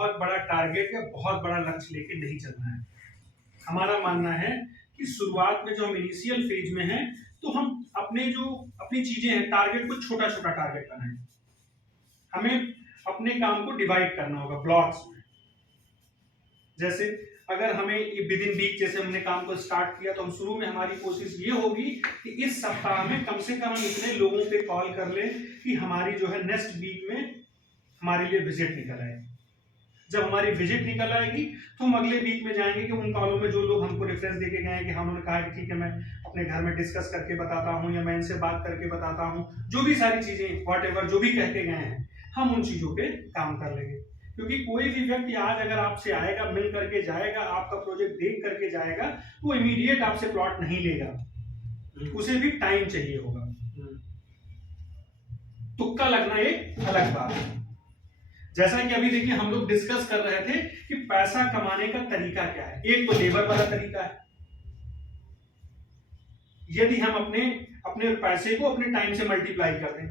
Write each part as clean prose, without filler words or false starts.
बहुत बड़ा टारगेट या बहुत बड़ा लक्ष्य लेके नहीं चलना है। हमारा मानना है कि शुरुआत में जो हम इनिशियल फेज में हैं, तो हम अपनी चीजें हैं, टारगेट को छोटा छोटा टारगेट बनाएं। हमें अपने काम को डिवाइड करना होगा ब्लॉक्स में। जैसे अगर हमें विद इन वीक जैसे हमने काम को स्टार्ट किया, तो हम शुरू में हमारी कोशिश ये होगी कि इस सप्ताह में कम से कम हम इतने लोगों पे कॉल कर लें कि हमारी जो है नेक्स्ट वीक में हमारे लिए विजिट निकल आए। जब हमारी विजिट निकल आएगी तो हम अगले वीक में जाएंगे कि उन कॉलों में जो लोग हमको रेफरेंस देके गए हैं कि उन्होंने कहा कि ठीक है मैं अपने घर में डिस्कस करके बताता हूँ या मैं इनसे बात करके बताता हूँ, जो भी सारी चीजें व्हाटएवर जो भी कह के गए हैं, हम उन चीजों पे काम कर लेंगे। क्योंकि कोई भी व्यक्ति आज अगर आपसे आएगा, मिल करके जाएगा, आपका प्रोजेक्ट देख करके जाएगा, वो इमीडिएट आपसे प्लॉट नहीं लेगा, उसे भी टाइम चाहिए होगा। तुक्का लगना एक अलग बात है। जैसा कि अभी देखिए हम लोग डिस्कस कर रहे थे कि पैसा कमाने का तरीका क्या है। एक तो लेबर वाला तरीका है, यदि हम अपने पैसे को अपने टाइम से मल्टीप्लाई कर दें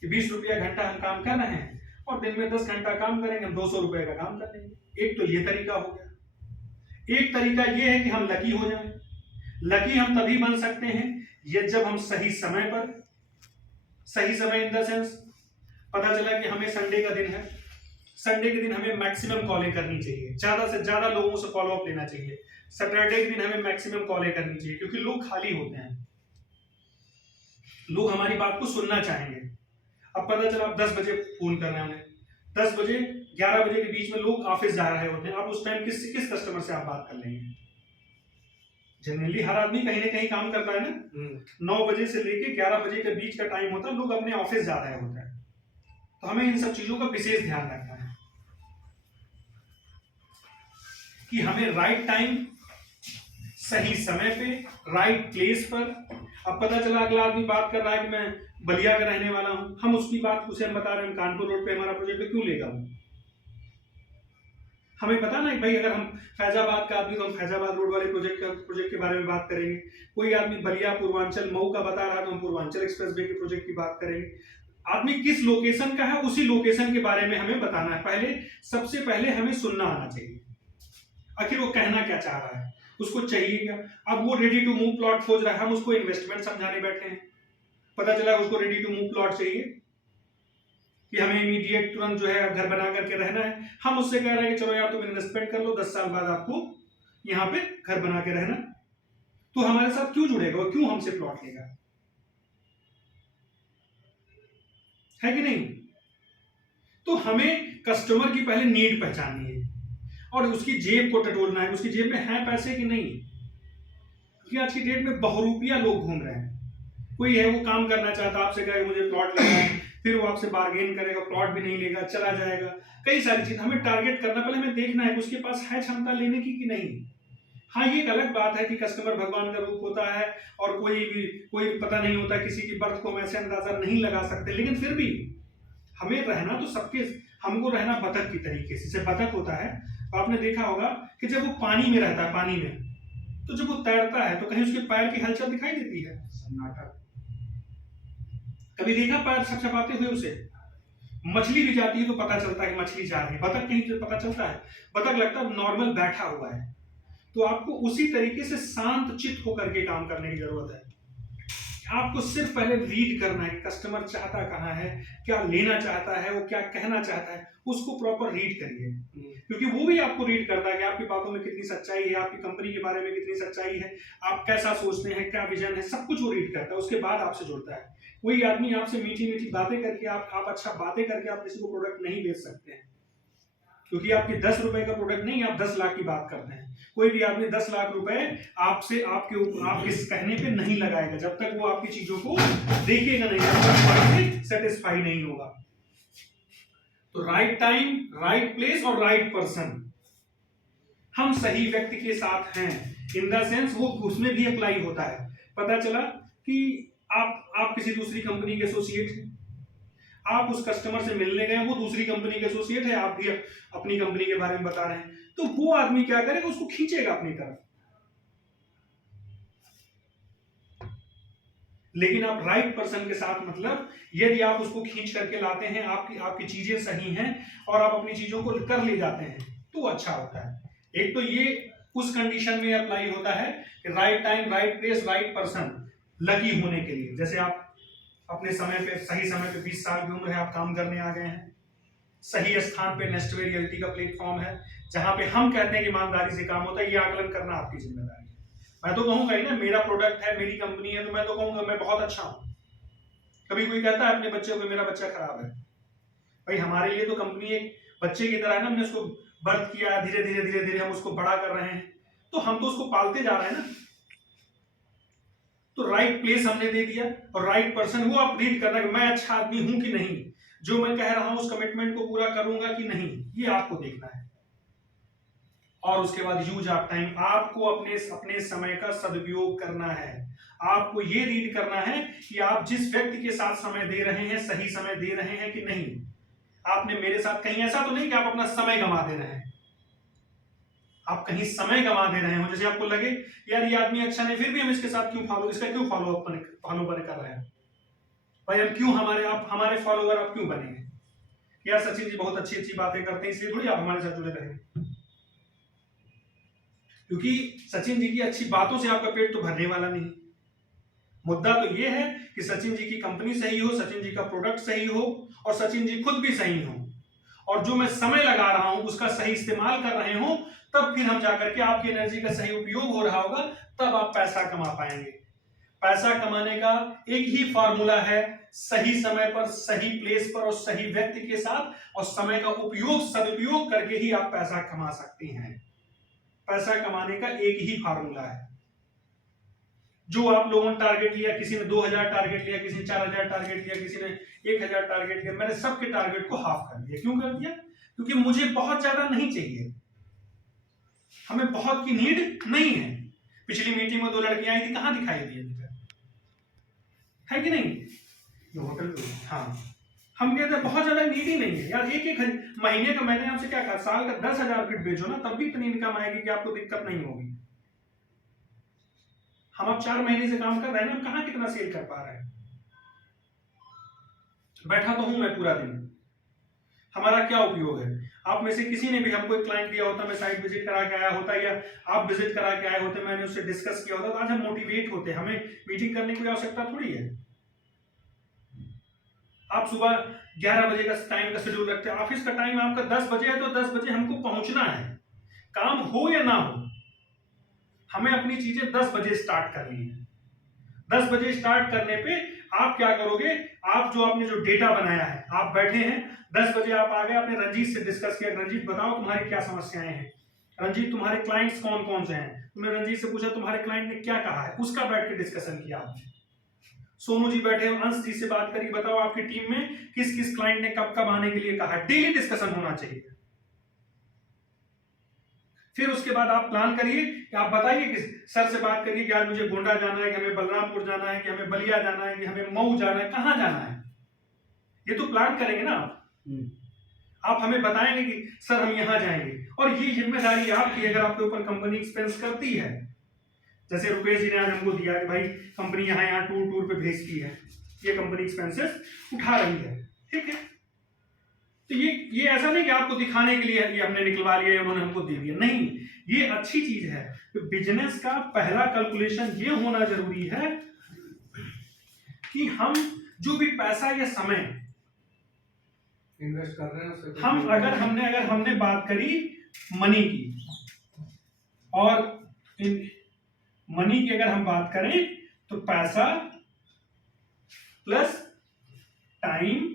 कि 20 रुपया घंटा हम काम कर रहे हैं और दिन में 10 घंटा काम करेंगे, हम 200 रुपए का काम कर लेंगे। एक तो ये तरीका हो गया। एक तरीका ये है कि हम लकी हो जाएं। लकी हम तभी बन सकते हैं ये जब हम सही समय इन द सेंस पता चला कि हमें संडे का दिन है, संडे के दिन हमें मैक्सिमम कॉलें करनी चाहिए, ज्यादा से ज्यादा लोगों से फॉलो अप लेना चाहिए। सैटरडे के दिन हमें मैक्सिमम कॉलें करनी चाहिए क्योंकि लोग खाली होते हैं, लोग हमारी बात को सुनना चाहेंगे। अब पता चला आप 10 बजे फोन कर रहे हैं उन्हें, 10 बजे 11 बजे के बीच में लोग ऑफिस जा रहे होते हैं, आप उस टाइम किस कस्टमर से आप बात कर लेंगे? जनरली हर आदमी कहीं ना कहीं काम करता है ना। 9 बजे से लेके 11 बजे के बीच का टाइम होता है, लोग अपने ऑफिस जा रहे होते हैं। तो हमें इन सब चीजों का विशेष ध्यान रखना है कि हमें राइट टाइम, सही समय पे, राइट प्लेस पर। अब पता चला अगला आदमी बात कर रहा है कि मैं बलिया का रहने वाला हूं, हम उसकी बात उसे हम बता रहे हैं कानपुर रोड पे हमारा प्रोजेक्ट है, क्यों लेगा वो? हमें पता ना भाई, अगर हम फैजाबाद का आदमी तो हम फैजाबाद रोड वाले प्रोजेक्ट के बारे में बात करेंगे। कोई आदमी बलिया पूर्वांचल मऊ का बता रहा है तो हम पूर्वांचल एक्सप्रेसवे के प्रोजेक्ट की बात करेंगे। आदमी किस लोकेशन का है उसी लोकेशन के बारे में हमें बताना है। सबसे पहले हमें सुनना आना चाहिए, आखिर वो कहना क्या चाह रहा है, उसको चाहिए क्या। अब वो रेडी टू मूव प्लॉट खोज रहा है, हम उसको इन्वेस्टमेंट समझाने बैठे हैं। पता चला उसको रेडी टू मूव प्लॉट चाहिए कि हमें इमीडिएट तुरंत जो है घर बना करके रहना है। हम उससे कह रहे हैं कि चलो यार तुम इन्वेस्टमेंट कर लो, 10 साल बाद आपको यहाँ पे घर बना के रहना। तो हमारे साथ क्यों जुड़ेगा, वो क्यों हमसे प्लॉट लेगा? है कि नहीं? तो हमें कस्टमर की पहले नीड पहचाननी है और उसकी जेब को टटोलना है, उसकी जेब में है पैसे कि नहीं। क्योंकि आज की डेट में बहुरूपिया लोग घूम रहे हैं। कोई है वो काम करना चाहता, आपसे कहेगा मुझे प्लॉट लेना है, फिर वो आपसे बार्गेन करेगा, प्लॉट भी नहीं लेगा, चला जाएगा। कई सारी चीज हमें टारगेट करना, पहले हमें देखना है कि उसके पास है क्षमता लेने की कि नहीं। हाँ, ये एक अलग बात है कि कस्टमर भगवान का रूप होता है और कोई पता नहीं होता, किसी की बर्थ को हम ऐसे अंदाजा नहीं लगा सकते, लेकिन फिर भी हमें रहना तो सबके, हमको रहना बतख की तरीके से। जैसे बतख होता है, आपने देखा होगा कि जब वो पानी में रहता है, पानी में, तो जब वो तैरता है तो कहीं उसके पैर की हलचल दिखाई देती है? सन्नाटा। कभी देखा पैर छपछपाते हुए उसे? मछली भी जाती है तो पता चलता है कि मछली जा रही है, बतख कहीं पता चलता है? बतख लगता है नॉर्मल बैठा हुआ है। तो आपको उसी तरीके से शांत चित्त होकर के काम करने की जरूरत है। आपको सिर्फ पहले रीड करना है कि कस्टमर चाहता कहाँ है, क्या लेना चाहता है, वो क्या कहना चाहता है, उसको प्रॉपर रीड करिए। क्योंकि वो भी आपको रीड करता है कि आपकी बातों में कितनी सच्चाई है, आपकी कंपनी के बारे में कितनी सच्चाई है, आप कैसा सोचते हैं, क्या विजन है, सब कुछ वो रीड करता है। उसके बाद आपसे जुड़ता है। कोई आदमी आपसे मीठी मीठी बातें करके आप अच्छा बातें करके आप किसी को प्रोडक्ट नहीं बेच सकते हैं, क्योंकि आपकी 10 रुपए का प्रोडक्ट नहीं, आप 10 लाख की बात करते हैं। कोई भी आदमी 10 लाख रुपए आपसे आपके इस कहने पे नहीं लगाएगा जब तक वो आपकी चीजों को देखेगा नहीं, जब तक सेटिस्फाई नहीं होगा। तो राइट टाइम, राइट प्लेस और राइट पर्सन, हम सही व्यक्ति के साथ हैं इन द सेंस, वो उसमें भी अप्लाई होता है। पता चला कि आप किसी दूसरी कंपनी के एसोसिएट हैं, आप उस कस्टमर से मिलने गए, वो दूसरी कंपनी के एसोसिएट है, आप भी अपनी कंपनी के बारे में बता रहे हैं, तो वो आदमी क्या करेगा, उसको खींचेगा अपनी तरफ। लेकिन आप राइट पर्सन के साथ, मतलब यदि आप उसको खींच करके लाते हैं, आपकी चीजें सही हैं और आप अपनी चीजों को कर ले जाते हैं, तो अच्छा होता है। एक तो ये उस कंडीशन में अप्लाई होता है कि right time, right place, right person lucky होने के लिए। जैसे आप अपने समय पे, सही समय पे, 20 साल की उम्र है, आप काम करने आ गए हैं, सही स्थान पे नेस्टवे रियल्टी का प्लेटफॉर्म है, जहां पे हम कहते हैं कि ईमानदारी से काम होता है, ये आकलन करना आपकी जिम्मेदारी है। मैं तो कहूंगा ही ना, मेरा प्रोडक्ट है, मेरी कंपनी है, तो मैं तो कहूंगा मैं बहुत अच्छा हूं। कभी कोई कहता है अपने बच्चे को मेरा बच्चा खराब है, भाई हमारे लिए तो कंपनी एक बच्चे की तरह है ना, हमने उसको बर्थ किया, धीरे धीरे धीरे धीरे हम उसको बड़ा कर रहे हैं, तो हम तो उसको पालते जा रहे हैं ना। तो राइट प्लेस हमने दे दिया और राइट पर्सन, वो आप रीड करना कि मैं अच्छा आदमी हूं कि नहीं, जो मैं कह रहा हूं उस कमिटमेंट को पूरा करूंगा कि नहीं, ये आपको देखना है। और उसके बाद यूज ऑफ टाइम, आपको अपने समय का सदुपयोग करना है। आपको ये रीड करना है कि आप जिस व्यक्ति के साथ समय दे रहे हैं, सही समय दे रहे हैं कि नहीं। आपने मेरे साथ कहीं ऐसा तो नहीं कि आप अपना समय गंवा दे रहे हैं, आप कहीं समय गंवा दे रहे हो, जैसे आपको लगे यार ये आदमी अच्छा नहीं, फिर भी हम इसके साथ इसका क्यों फॉलो कर रहे हैं, भाई हम क्यों, हमारे फॉलोवर आप क्यों बनेंगे? यार सचिन जी बहुत अच्छी अच्छी बातें करते हैं, इसलिए थोड़ी आप हमारे साथ जुड़े रहेंगे, क्योंकि सचिन जी की अच्छी बातों से आपका पेट तो भरने वाला नहीं। मुद्दा तो ये है कि सचिन जी की कंपनी सही हो, सचिन जी का प्रोडक्ट सही हो और सचिन जी खुद भी सही हो, और जो मैं समय लगा रहा हूं उसका सही इस्तेमाल कर रहे हो, तब फिर हम जाकर के आपकी एनर्जी का सही उपयोग हो रहा होगा, तब आप पैसा कमा पाएंगे। पैसा कमाने का एक ही फॉर्मूला है, सही समय पर, सही प्लेस पर और सही व्यक्ति के साथ, और समय का सदुपयोग करके ही आप पैसा कमा सकते हैं। पैसा कमाने का एक ही फार्मूला है। जो आप लोगों ने टारगेट लिया, किसी ने 2000 टारगेट लिया, किसी ने 4000 टारगेट लिया, किसी ने 1000 टारगेट लिया, मैंने सबके टारगेट को हाफ कर दिया। क्यों कर दिया? क्योंकि मुझे बहुत ज्यादा नहीं चाहिए, हमें बहुत की नीड नहीं है। पिछली मीटिंग में 2 लड़कियां आई थी, कहां दिखाई दी है कि नहीं? ये होटल, हाँ, हम कहते हैं बहुत ज्यादा नीड ही नहीं है यार। एक महीने का, मैंने आपसे क्या कहा, साल का 10,000 फीट बेचो ना, तब भी इतनी इनकम आएगी कि आपको दिक्कत नहीं होगी। हम अब 4 महीने से काम कर रहे हैं ना, कहां कितना सेल कर पा रहे हैं? बैठा तो हूं मैं पूरा दिन, हमारा क्या उपयोग है? आप में से किसी ने भी हमको एक क्लाइंट दिया होता, मैं साइट विजिट करा के आया होता, या आप विजिट करा के आए होते, मैंने उससे डिस्कस किया होता, तो आज हम मोटिवेट होते। हमें मीटिंग करने की आवश्यकता थोड़ी है। आप सुबह 11 बजे का टाइम का शेड्यूल रखते हैं, ऑफिस का टाइम आपका 10 बजे है, तो 10 बजे हमको पहुंचना है, काम हो या ना हो, हमें अपनी चीजें 10 बजे स्टार्ट करनी है। 10 बजे स्टार्ट करने पे आप क्या करोगे, आपने जो डेटा बनाया है, आप बैठे हैं 10 बजे, आप आ गए, आपने रंजीत से डिस्कस किया, रंजीत बताओ तुम्हारी क्या समस्याएं हैं, रंजीत तुम्हारे क्लाइंट्स कौन कौन से हैं, तुमने रंजीत से पूछा तुम्हारे क्लाइंट ने क्या कहा है, उसका बैठ के डिस्कशन किया आपने। सोनू जी बैठे, अंश जी से बात करी, बताओ आपकी टीम में किस किस क्लाइंट ने कब कब आने के लिए कहा। डेली डिस्कशन होना चाहिए। फिर उसके बाद आप प्लान करिए कि आप बताइए कि सर से बात करिए कि आज मुझे गोंडा जाना है, कि हमें बलरामपुर जाना है, कि हमें बलिया जाना है, कि हमें मऊ जाना है, कहां जाना है, ये तो प्लान करेंगे ना आप हमें बताएंगे कि सर हम यहां जाएंगे, और ये जिम्मेदारी आपकी, अगर आपके ऊपर कंपनी एक्सपेंस करती है। जैसे रुपेश जी ने आज हमको दिया कि भाई कंपनी यहाँ टूर पे भेजती है, ये कंपनी एक्सपेंसेस उठा रही है, ठीक है। तो ये ऐसा नहीं कि आपको दिखाने के लिए ये हमने निकलवा लिया, उन्होंने हमको दे दिया, नहीं, ये अच्छी चीज है। तो बिजनेस का पहला कैलकुलेशन ये होना जरूरी है कि हम जो भी पैसा या समय इन्वेस्ट कर रहे हैं उससे, अगर हमने बात करी मनी की, और मनी की अगर हम बात करें तो पैसा प्लस टाइम,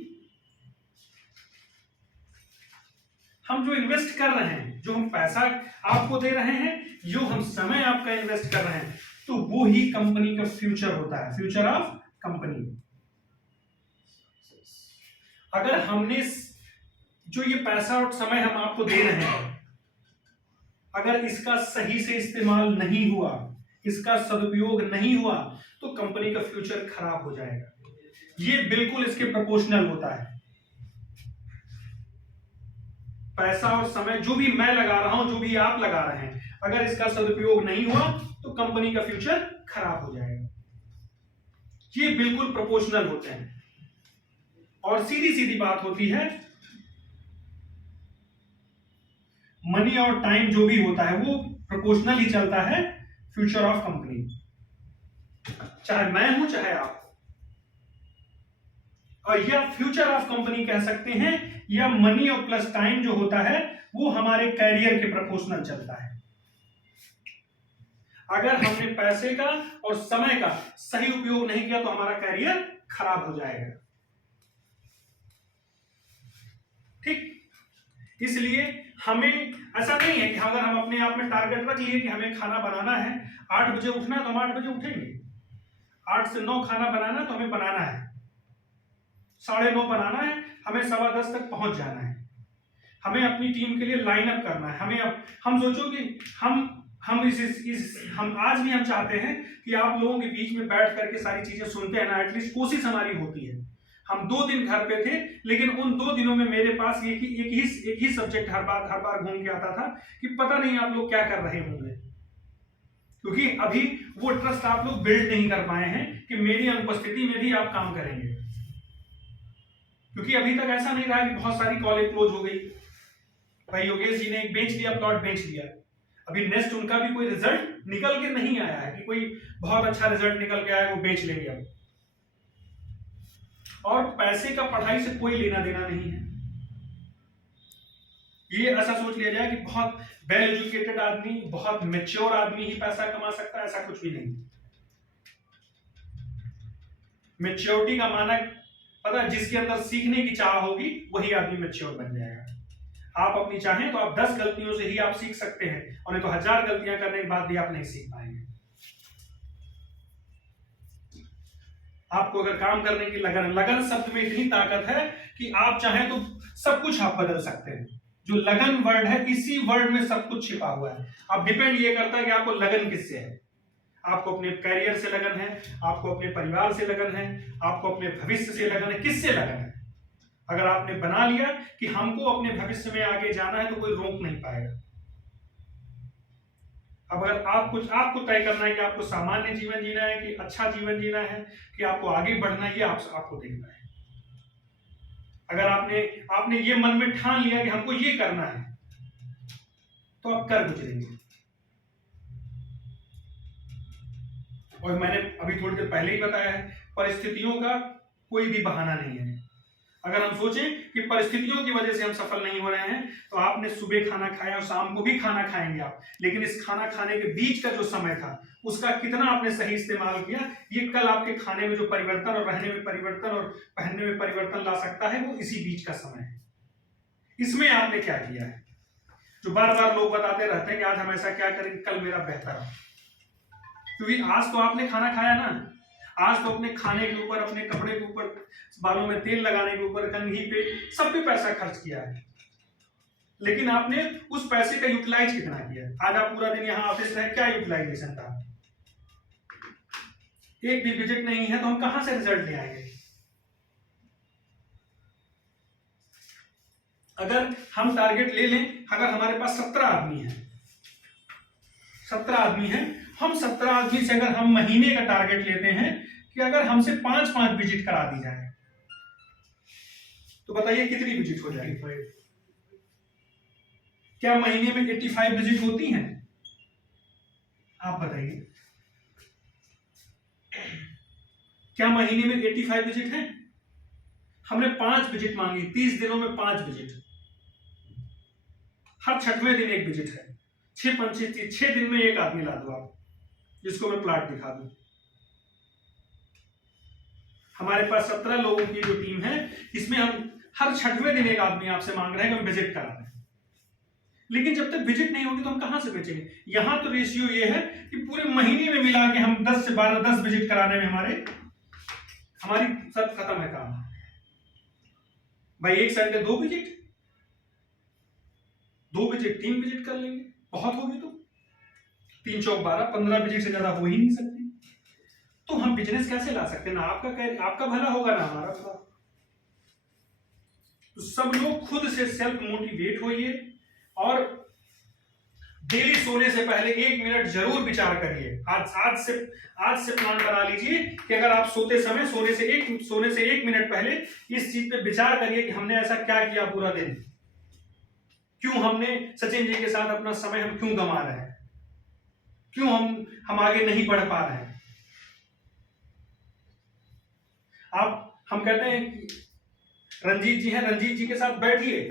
हम जो इन्वेस्ट कर रहे हैं, जो हम पैसा आपको दे रहे हैं, जो हम समय आपका इन्वेस्ट कर रहे हैं, तो वो ही कंपनी का फ्यूचर होता है, फ्यूचर ऑफ कंपनी। अगर हमने जो ये पैसा और समय हम आपको दे रहे हैं, अगर इसका सही से इस्तेमाल नहीं हुआ, इसका सदुपयोग नहीं हुआ, तो कंपनी का फ्यूचर खराब हो जाएगा। ये बिल्कुल इसके प्रोपोर्शनल होता है। पैसा और समय जो भी मैं लगा रहा हूं, जो भी आप लगा रहे हैं, अगर इसका सदुपयोग नहीं हुआ तो कंपनी का फ्यूचर खराब हो जाएगा। ये बिल्कुल प्रोपोर्शनल होते हैं। और सीधी सीधी बात होती है, मनी और टाइम जो भी होता है वो प्रोपोर्शनल ही चलता है फ्यूचर ऑफ कंपनी, चाहे मैं हूं चाहे आप। और यह फ्यूचर ऑफ कंपनी कह सकते हैं, या मनी और प्लस टाइम जो होता है वो हमारे कैरियर के प्रोपोर्शनल चलता है। अगर हमने पैसे का और समय का सही उपयोग नहीं किया तो हमारा कैरियर खराब हो जाएगा। ठीक, इसलिए हमें ऐसा नहीं है कि अगर हम अपने आप में टारगेट रख लिए कि हमें खाना बनाना है, 8 बजे उठना है तो हम 8 बजे उठेंगे, 8 से 9 खाना बनाना तो हमें बनाना है, 9:30 बनाना है, हमें 10:15 तक पहुंच जाना है, हमें अपनी टीम के लिए लाइन अप करना है। हम सोचो कि हम आज भी हम चाहते हैं कि आप लोगों के बीच में बैठ करके सारी चीजें सुनते हैं ना, एटलीस्ट कोशिश हमारी होती है। हम 2 दिन घर पे थे, लेकिन उन 2 दिनों में मेरे पास एक ही सब्जेक्ट हर बार घूम के आता था कि पता नहीं आप लोग क्या कर रहे होंगे, क्योंकि अभी वो ट्रस्ट आप लोग बिल्ड नहीं कर पाए हैं कि मेरी अनुपस्थिति में भी आप काम करेंगे। क्योंकि अभी तक ऐसा नहीं रहा कि बहुत सारी कॉलेज क्लोज हो गई, भाई योगेश जी ने एक बेच लिया, प्लॉट बेच लिया, अभी नेक्स्ट उनका भी कोई रिजल्ट निकल के नहीं आया है कि कोई बहुत अच्छा रिजल्ट निकल के आया वो बेच लेंगे अब। और पैसे का पढ़ाई से कोई लेना देना नहीं है। ये ऐसा सोच लिया जाए कि बहुत वेल एजुकेटेड आदमी, बहुत मैच्योर आदमी ही पैसा कमा सकता है, ऐसा कुछ भी नहीं। मैच्योरिटी का मानक पता है, जिसके अंदर सीखने की चाह होगी वही आदमी मैच्योर बन जाएगा। आप अपनी चाहें तो आप 10 गलतियों से ही आप सीख सकते हैं, और नहीं तो 1000 गलतियां करने के बाद भी आप नहीं सीख पाएंगे। आपको अगर काम करने की लगन शब्द में इतनी ताकत है कि आप चाहें तो सब कुछ आप बदल सकते हैं। जो लगन वर्ड है, इसी वर्ड में सब कुछ छिपा हुआ है। अब डिपेंड ये करता है कि आपको लगन किससे है। आपको अपने कैरियर से लगन है, आपको अपने परिवार से लगन है, आपको अपने भविष्य से लगन है, किससे लगन है। अगर आपने बना लिया कि हमको अपने भविष्य में आगे जाना है तो कोई रोक नहीं पाएगा। अब अगर आपको तय करना है कि आपको सामान्य जीवन जीना है कि अच्छा जीवन जीना है, कि आपको आगे बढ़ना है, ये आपको देखना है। अगर आपने ये मन में ठान लिया कि हमको ये करना है तो आप कर गुजरेंगे। और मैंने अभी थोड़ी देर पहले ही बताया है, परिस्थितियों का कोई भी बहाना नहीं है। अगर हम सोचें कि परिस्थितियों की वजह से हम सफल नहीं हो रहे हैं, तो आपने सुबह खाना खाया और शाम को भी खाना खाएंगे आप, लेकिन इस खाना खाने के बीच का जो समय था उसका कितना आपने सही इस्तेमाल किया, ये कल आपके खाने में जो परिवर्तन और रहने में परिवर्तन और पहनने में परिवर्तन ला सकता है, वो इसी बीच का समय है। इसमें आपने क्या किया है। जो बार बार लोग बताते रहते हैं कि आज हम ऐसा क्या करेंगे, कल मेरा बेहतर हो, क्योंकि आज तो आपने खाना खाया ना, आज तो अपने खाने के ऊपर, अपने कपड़े के ऊपर, बालों में तेल लगाने के ऊपर, कंघी पे, सब पे पैसा खर्च किया है, लेकिन आपने उस पैसे का यूटिलाइज कितना किया। आज आप पूरा दिन यहाँ ऑफिस रहे, क्या यूटिलाइजेशन था, एक भी विजिट नहीं है, तो हम कहां से रिजल्ट ले आएंगे। अगर हम टारगेट ले लें, अगर हमारे पास 17 आदमी है, 17 आदमी है, हम 17 आदमी से अगर हम महीने का टारगेट लेते हैं कि अगर हमसे 5-5 विजिट करा दी जाए, तो बताइए कितनी विजिट हो जाएगी। क्या महीने में 85 विजिट होती हैं? आप बताइए, क्या महीने में 85 विजिट है? हमने 5 विजिट मांगी, 30 दिनों में 5 विजिट, हर 6वें दिन 1 विजिट है, 6 दिन में 1 आदमी ला दो आप, जिसको मैं प्लाट दिखा दूं। हमारे पास 17 लोगों की जो टीम है, इसमें हम हर 6वें दिन 1 आदमी आपसे मांग रहे हैं कि हम विजिट करा दें, लेकिन जब तक विजिट नहीं होगी तो हम कहां से बेचेंगे। यहां तो रेशियो ये है कि पूरे महीने में मिला के हम 10 से 12 10 विजिट कराने में हमारी सब खत्म है काम। भाई एक संडे 2 विजिट, 2 विजिट 3 विजिट कर लेंगे, बहुत होगी तो 3 चौक 12, 15 विजिट से ज्यादा हो ही नहीं सकती। तो हम बिजनेस कैसे ला सकते हैं, ना आपका भला होगा ना हमारा भला। तो सब लोग खुद से सेल्फ मोटिवेट होइए और डेली सोने से पहले 1 मिनट जरूर विचार करिए। आज से प्लान बना लीजिए कि अगर आप सोते समय सोने से 1 मिनट पहले इस चीज पे विचार करिए कि हमने ऐसा क्या किया पूरा दिन, क्यों हमने सचिन जी के साथ अपना समय हम क्यों गंवा रहे हैं, क्यों हम आगे नहीं बढ़ पा रहे हैं। हम कहते हैं रंजीत जी हैं, रंजीत जी के साथ बैठिए।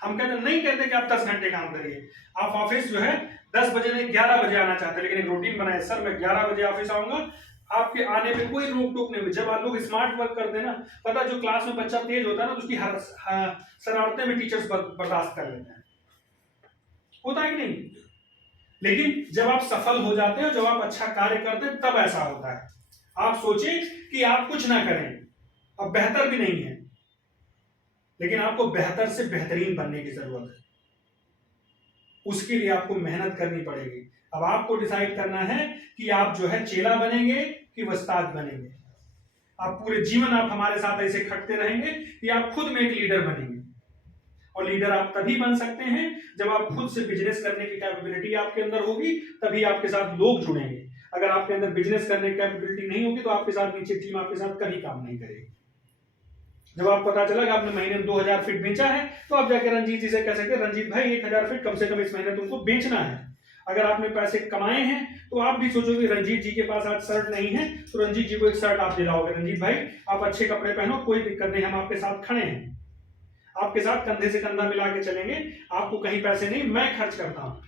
हम कहते नहीं कहते कि आप 10 घंटे काम करिए। आप ऑफिस जो है 10 बजे नहीं 11 बजे आना चाहते हैं, लेकिन एक रूटीन बनाए, सर मैं 11 बजे ऑफिस आऊंगा, आपके आने पे कोई रोक टोक नहीं होगी। जब आप लोग स्मार्ट वर्क करते हैं ना, पता जो क्लास में बच्चा तेज होता है ना, तो उसकी शरारतें में टीचर्स बर्दाश्त कर लेते हैं, होता है कि नहीं। लेकिन जब आप सफल हो जाते हैं, जब आप अच्छा कार्य करते हैं, तब ऐसा होता है। आप सोचें कि आप कुछ ना करें, अब बेहतर भी नहीं है, लेकिन आपको बेहतर से बेहतरीन बनने की जरूरत है। उसके लिए आपको मेहनत करनी पड़ेगी। अब आपको डिसाइड करना है कि आप जो है चेला बनेंगे कि वस्ताद बनेंगे। आप पूरे जीवन आप हमारे साथ ऐसे खटते रहेंगे कि आप खुद में एक लीडर बनेंगे। और लीडर आप तभी बन सकते हैं जब आप खुद से बिजनेस करने की कैपेबिलिटी आपके अंदर होगी, तभी आपके साथ लोग जुड़ेंगे। अगर आपके अंदर बिजनेस करने की कैपेबिलिटी नहीं होगी तो आपके साथ नीचे टीम आपके साथ कभी काम नहीं करेगी। जब आप पता चला कि आपने महीने में 2000 फीट बेचा है, तो आप जाकर रंजीत जी से कह सकते हैं, रंजीत भाई 1000 फीट कम से कम इस महीने तुमको बेचना है। अगर आपने पैसे कमाए हैं तो आप भी सोचोगे रंजीत जी के पास आज शर्ट नहीं है, तो रंजीत जी को एक शर्ट आप दिलाओगे, रंजीत भाई आप अच्छे कपड़े पहनो, कोई दिक्कत नहीं, हम आपके साथ खड़े हैं, आपके साथ कंधे से कंधा मिला के चलेंगे, आपको कहीं पैसे नहीं, मैं खर्च करता हूं,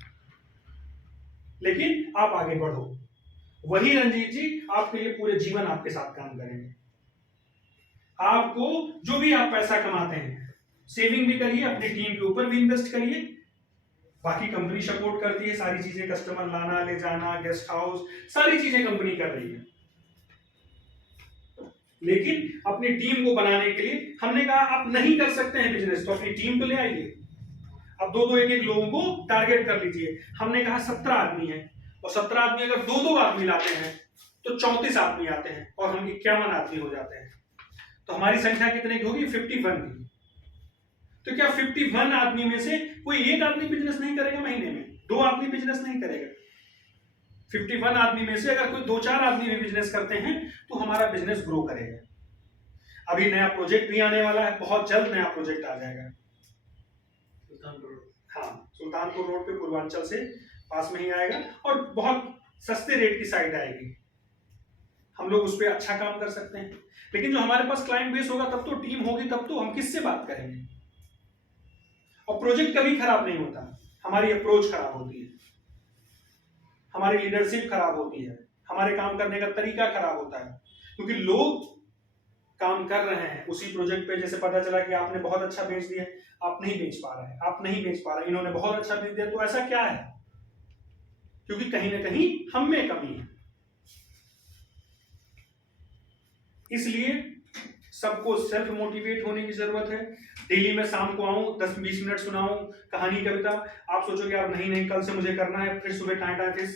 लेकिन आप आगे बढ़ो। वही रंजीत जी आपके लिए पूरे जीवन आपके साथ काम करेंगे। आपको जो भी आप पैसा कमाते हैं, सेविंग भी करिए, अपनी टीम के ऊपर भी इन्वेस्ट करिए। बाकी कंपनी सपोर्ट करती है, सारी चीजें, कस्टमर लाना ले जाना, गेस्ट हाउस, सारी चीजें कंपनी कर रही है। लेकिन अपनी टीम को बनाने के लिए हमने कहा आप नहीं कर सकते हैं बिजनेस, तो अपनी टीम तो ले आइए। अब दो एक एक लोगों को टारगेट कर लीजिए। हमने कहा 17 आदमी है, और 17 आदमी अगर दो आदमी लाते हैं तो 34 आदमी आते हैं, और हम 51 आदमी हो जाते हैं। तो हमारी संख्या कितने की होगी? 51 की। तो क्या 51 आदमी में से कोई एक आदमी बिजनेस नहीं करेगा? महीने में 2 आदमी बिजनेस नहीं करेगा? 51 आदमी में से अगर कोई 2-4 आदमी भी बिजनेस करते हैं तो हमारा बिजनेस ग्रो करेगा। अभी नया प्रोजेक्ट भी आने वाला है, बहुत जल्द नया प्रोजेक्ट आ जाएगा। हाँ, सुल्तानपुर रोड पे पूर्वांचल से पास में ही आएगा, और बहुत सस्ते रेट की साइट आएगी। हम लोग उस पर अच्छा काम कर सकते हैं। लेकिन जो हमारे पास क्लाइंट बेस होगा, तब तो टीम होगी, तब तो हम किससे बात करेंगे। और प्रोजेक्ट कभी खराब नहीं होता, हमारी अप्रोच खराब होती है, हमारी लीडरशिप खराब होती है, हमारे काम करने का तरीका खराब होता है। क्योंकि लोग काम कर रहे हैं उसी प्रोजेक्ट पे, जैसे पता चला कि आपने बहुत अच्छा बेच दिया, आप नहीं बेच पा रहे हैं, आप नहीं बेच पा रहे, इन्होंने बहुत अच्छा बेच दिया, तो ऐसा क्या है? क्योंकि कहीं ना कहीं हम में कमी है। इसलिए सबको सेल्फ मोटिवेट होने की जरूरत है। डेली में शाम को आऊं, 10-20 मिनट सुनाऊं कहानी कविता। आप सोचोगे यार नहीं कल से मुझे करना है, फिर सुबह टाइम फिर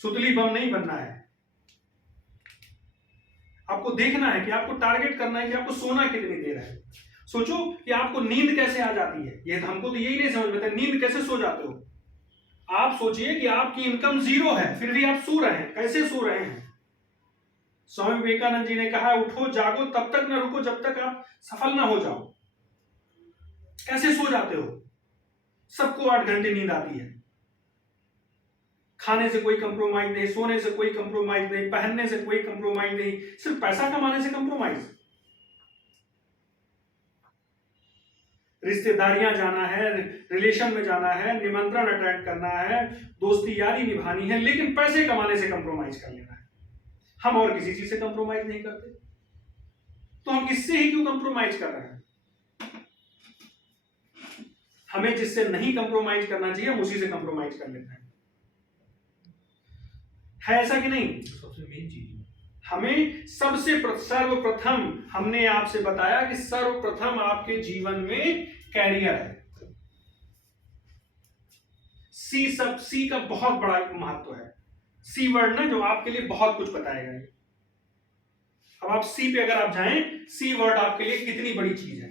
सुतली बम नहीं बनना है। आपको देखना है कि आपको टारगेट करना है कि आपको सोना कितनी देर है। सोचो कि आपको नींद कैसे आ जाती है, ये हमको तो यही नहीं समझ में आता, नींद कैसे सो जाते हो। आप सोचिए कि आपकी इनकम 0 है, फिर भी आप सो रहे हैं, कैसे सो रहे हैं? स्वामी विवेकानंद जी ने कहा उठो जागो तब तक न रुको जब तक आप सफल ना हो जाओ। कैसे सो जाते हो? सबको 8 घंटे नींद आती है, खाने से कोई कंप्रोमाइज नहीं, सोने से कोई कंप्रोमाइज नहीं, पहनने से कोई कंप्रोमाइज नहीं, सिर्फ पैसा कमाने से कंप्रोमाइज। रिश्तेदारियां जाना है, रिलेशन में जाना है, निमंत्रण अटेंड करना है, दोस्ती यारी निभानी है, लेकिन पैसे कमाने से कंप्रोमाइज कर लेना है। हम और किसी चीज से कंप्रोमाइज नहीं करते, तो हम इससे ही क्यों कंप्रोमाइज कर रहे हैं? हमें जिससे नहीं कंप्रोमाइज करना चाहिए हम उसी से कंप्रोमाइज कर लेते हैं। है ऐसा कि नहीं? सबसे मेन चीज हमें सर्वप्रथम हमने आपसे बताया कि सर्वप्रथम आपके जीवन में कैरियर है। सी का बहुत बड़ा महत्व है। सी वर्ड ना जो आपके लिए बहुत कुछ बताएगा। अब आप सी पे अगर आप जाएं, सी वर्ड आपके लिए कितनी बड़ी चीज है।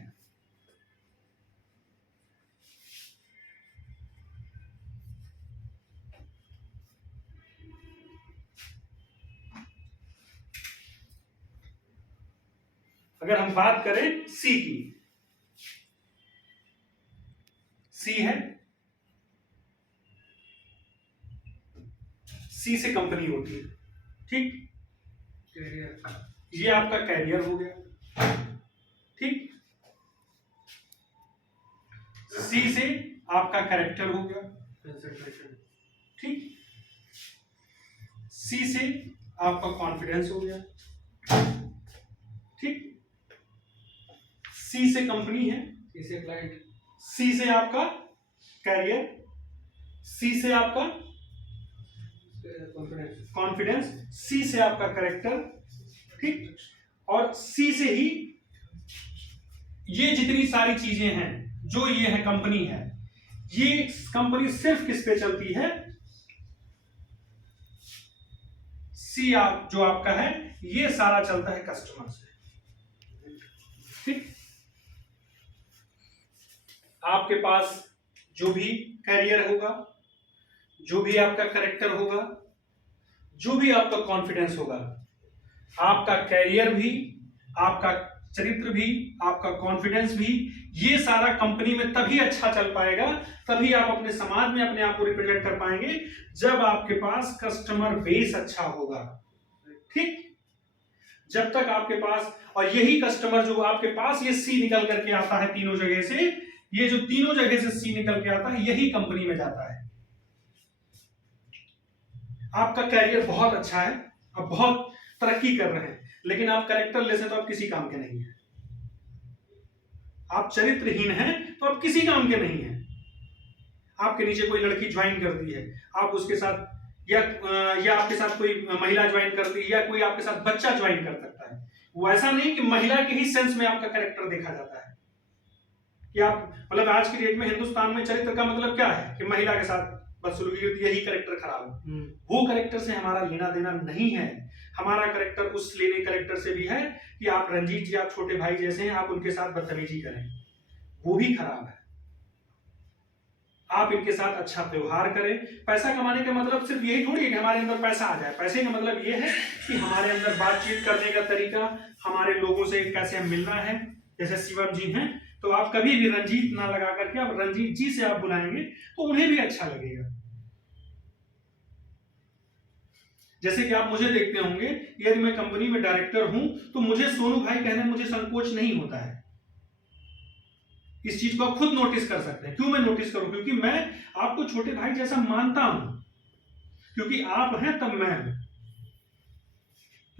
अगर हम बात करें सी की, सी है, सी से कंपनी होती है, ठीक, ये आपका कैरियर हो गया, ठीक, सी से आपका कैरेक्टर हो गया, ठीक, सी से आपका कॉन्फिडेंस हो गया, ठीक, सी से कंपनी है, सी से क्लाइंट, सी से आपका कैरियर, सी से आपका कॉन्फिडेंस, सी से आपका कैरेक्टर, ठीक, और सी से ही ये जितनी सारी चीजें हैं, जो ये है कंपनी है, ये कंपनी सिर्फ किस पे चलती है, सी आप जो आपका है ये सारा चलता है कस्टमर से, ठीक। आपके पास जो भी कैरियर होगा, जो भी आपका कैरेक्टर होगा, जो भी आपका कॉन्फिडेंस होगा, आपका कैरियर भी, आपका चरित्र भी, आपका कॉन्फिडेंस भी, ये सारा कंपनी में तभी अच्छा चल पाएगा, तभी आप अपने समाज में अपने आप को रिप्रेजेंट कर पाएंगे, जब आपके पास कस्टमर बेस अच्छा होगा, ठीक। जब तक आपके पास, और यही कस्टमर जो आपके पास ये सी निकल करके आता है तीनों जगह से, ये जो तीनों जगह से सी निकल के आता है यही कंपनी में जाता है। आपका कैरियर बहुत अच्छा है, आप बहुत तरक्की कर रहे हैं, लेकिन आप कैरेक्टर लेस हैं तो आप किसी काम के नहीं हैं। आप चरित्रहीन हैं तो आप किसी काम के नहीं हैं। आपके नीचे कोई लड़की ज्वाइन करती है, आप उसके साथ या आपके साथ कोई महिला ज्वाइन करती है, या कोई आपके साथ बच्चा ज्वाइन कर सकता है, वो ऐसा नहीं कि महिला के ही सेंस में आपका कैरेक्टर देखा जाता है कि आप, मतलब आज की डेट में हिंदुस्तान में चरित्र का मतलब क्या है कि महिला के साथ बदसलूकी, यही कैरेक्टर खराब है। वो कैरेक्टर से हमारा लेना देना नहीं है। हमारा कैरेक्टर उस लेने कैरेक्टर से भी है कि आप रंजीत जी, आप छोटे भाई जैसे हैं, आप उनके साथ बदतमीजी करें, वो भी खराब है। आप इनके साथ अच्छा व्यवहार करें। पैसा कमाने का मतलब सिर्फ यही थोड़ी है कि हमारे अंदर पैसा आ जाए। पैसे का मतलब ये है कि हमारे अंदर बातचीत करने का तरीका, हमारे लोगों से कैसे मिलना है। जैसे शिवम जी हैं, तो आप कभी भी रंजीत ना लगा करके आप रंजीत जी से आप बुलाएंगे तो उन्हें भी अच्छा लगेगा। जैसे कि आप मुझे देखते होंगे, यदि मैं कंपनी में डायरेक्टर हूं तो मुझे सोनू भाई कहने में मुझे संकोच नहीं होता है। इस चीज को आप खुद नोटिस कर सकते हैं। क्यों मैं नोटिस करूं? क्योंकि मैं आपको छोटे भाई जैसा मानता हूं, क्योंकि आप हैं तब मैं हूं।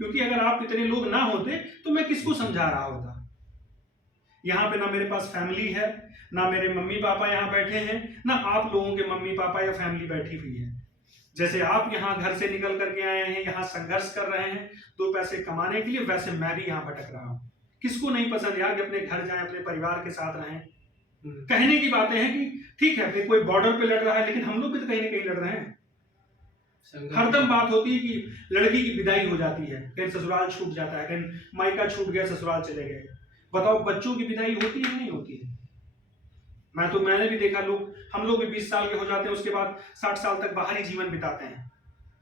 क्योंकि अगर आप इतने लोग ना होते तो मैं किसको समझा रहा होता। यहां पे ना मेरे पास फैमिली है, ना मेरे मम्मी पापा यहां बैठे हैं, ना आप लोगों के मम्मी पापा या फैमिली बैठी हुई है। जैसे आप यहां घर से निकल करके आए हैं, यहां संघर्ष कर रहे हैं 2 पैसे कमाने के लिए, वैसे मैं भी यहां भटक रहा हूं। किसको नहीं पसंद यार कि अपने घर जाएं, अपने परिवार के साथ रहें। कहने की बातें हैं कि ठीक है कोई बॉर्डर पे लड़ रहा है, लेकिन हम लोग भी तो कहीं ना कहीं लड़ रहे हैं। हरदम बात होती है कि लड़की की विदाई हो जाती है, कहीं ससुराल छूट जाता है, कहीं मायका छूट गया, ससुराल चले गए। बताओ बच्चों की विदाई होती है नहीं होती है? मैंने भी देखा, हम लोग भी 20 साल के हो जाते हैं, उसके बाद 60 साल तक बाहर ही जीवन बिताते हैं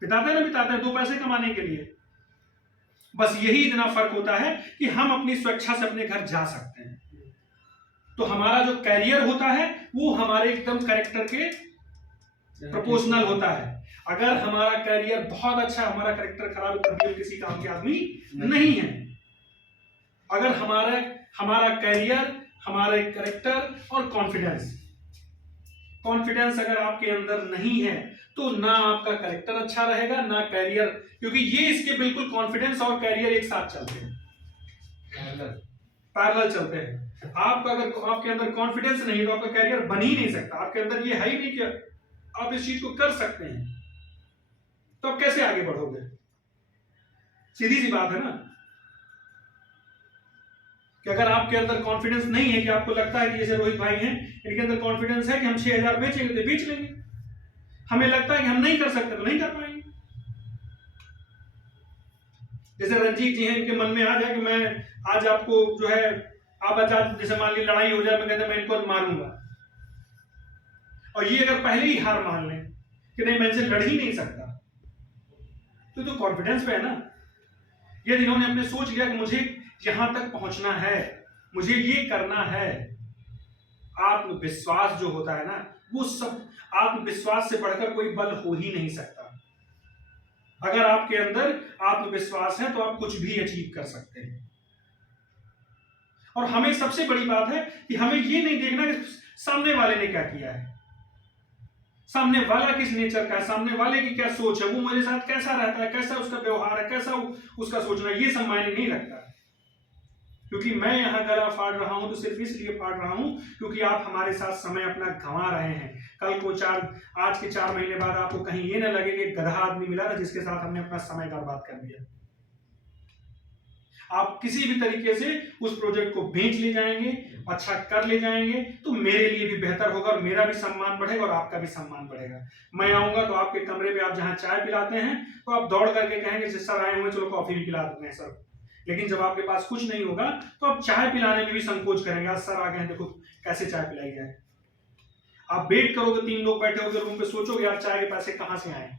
ना 2 पैसे कमाने के लिए। बस यही इतना फर्क होता है कि हम अपनी स्वेच्छा से अपने घर जा सकते हैं। तो हमारा जो कैरियर होता है वो हमारे एकदम कैरेक्टर के प्रोपोर्शनल होता है। अगर हमारा कैरियर बहुत अच्छा, हमारा कैरेक्टर खराब है, तभी हम किसी काम के आदमी नहीं है। अगर हमारा कैरियर, हमारे कैरेक्टर और कॉन्फिडेंस अगर आपके अंदर नहीं है तो ना आपका कैरेक्टर अच्छा रहेगा ना कैरियर, क्योंकि ये इसके बिल्कुल कॉन्फिडेंस और कैरियर एक साथ चलते हैं, पैरेलल चलते हैं। आपका अगर आपके अंदर कॉन्फिडेंस नहीं है तो आपका कैरियर बन ही नहीं सकता। आपके अंदर ये है ही नहीं कि आप इस चीज को कर सकते हैं, तो आप कैसे आगे बढ़ोगे? सीधी सी बात है ना कि अगर आपके अंदर कॉन्फिडेंस नहीं है, कि आपको लगता है कि जैसे रोहित भाई हैं, इनके अंदर कॉन्फिडेंस है कि हम 6000 बेचेंगे तो बेच लेंगे, हमें लगता है कि हम नहीं कर सकते तो नहीं कर पाएंगे। जैसे रंजीत जी हैं, इनके मन में आ जाए कि मैं आज आपको जो है, आप आज जैसे मान ली लड़ाई हो जाए, मैं कहता मैं इनको मारूंगा, और ये अगर पहले ही हार मान लें कि नहीं मैं इनसे लड़ ही नहीं सकता, तो कॉन्फिडेंस पे है ना। यदि इन्होंने अपने सोच लिया कि मुझे यहां तक पहुंचना है, मुझे ये करना है। आत्मविश्वास जो होता है ना, वो सब, आत्मविश्वास से बढ़कर कोई बल हो ही नहीं सकता। अगर आपके अंदर आत्मविश्वास है तो आप कुछ भी अचीव कर सकते हैं। और हमें सबसे बड़ी बात है कि हमें ये नहीं देखना कि सामने वाले ने क्या किया है, सामने वाला किस नेचर का है, सामने वाले की क्या सोच है, वो मेरे साथ कैसा रहता है, कैसा उसका व्यवहार है, कैसा उसका सोचना, ये सब मायने नहीं रखता। क्योंकि मैं यहां गला फाड़ रहा हूं तो सिर्फ इसलिए फाड़ रहा हूं क्योंकि आप हमारे साथ समय अपना गंवा रहे हैं। कल को आज के 4 महीने बाद आपको कहीं ये ना लगे कि गधा आदमी मिला था जिसके साथ हमने अपना समय बर्बाद कर दिया। आप किसी भी तरीके से उस प्रोजेक्ट को बेच ले जाएंगे, अच्छा कर ले जाएंगे, तो मेरे लिए भी बेहतर होगा और मेरा भी सम्मान बढ़ेगा और आपका भी सम्मान बढ़ेगा। मैं आऊंगा तो आपके कमरे पे आप जहां चाय पिलाते हैं तो आप दौड़ करके कहेंगे सर आए हुए, चलो कॉफी भी पिला देते हैं सर। लेकिन जब आपके पास कुछ नहीं होगा तो आप चाय पिलाने में भी संकोच करेंगे, आज सर आ गए हैं देखो कैसे चाय पिलाई जाए। आप वेट करोगे, 3 लोग बैठे होंगे रूम पे, सोचोगे यार चाय के पैसे कहां से आए।